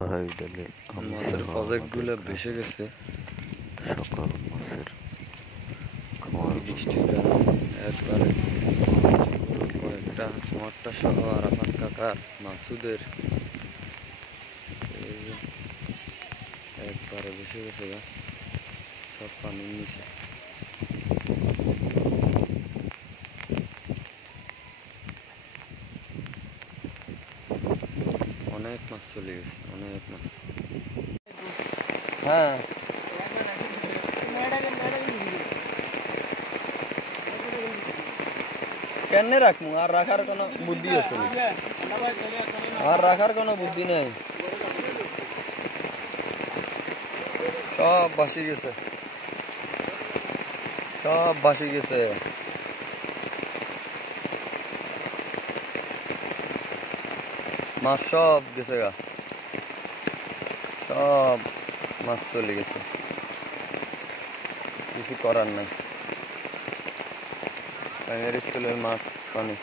হাইডালে মাছের প্রজেক্টগুলো ভেসে গেছে সকাল মাছের খাওয়ার বৃষ্টির কারণে একবারে কয়েকটা আমারটা সহ আরাফাত কাকার মাসুদের এই যে একবারে ভেসে গেছে গা সব পানির নিচে। অনেক মাছ চলে গেছে, অনেক মাছ। হ্যাঁ কেনে রাখবো, আর রাখার কোনো বুদ্ধি আছে না, আর রাখার কোনো বুদ্ধি নেই, সব ভাসি গেছে, সব ভাসি গেছে। মাছ সব গেছে গা, সব মাছ চলে গেছে, কিছু করার নাই। স্কুলের মাঠ পানি।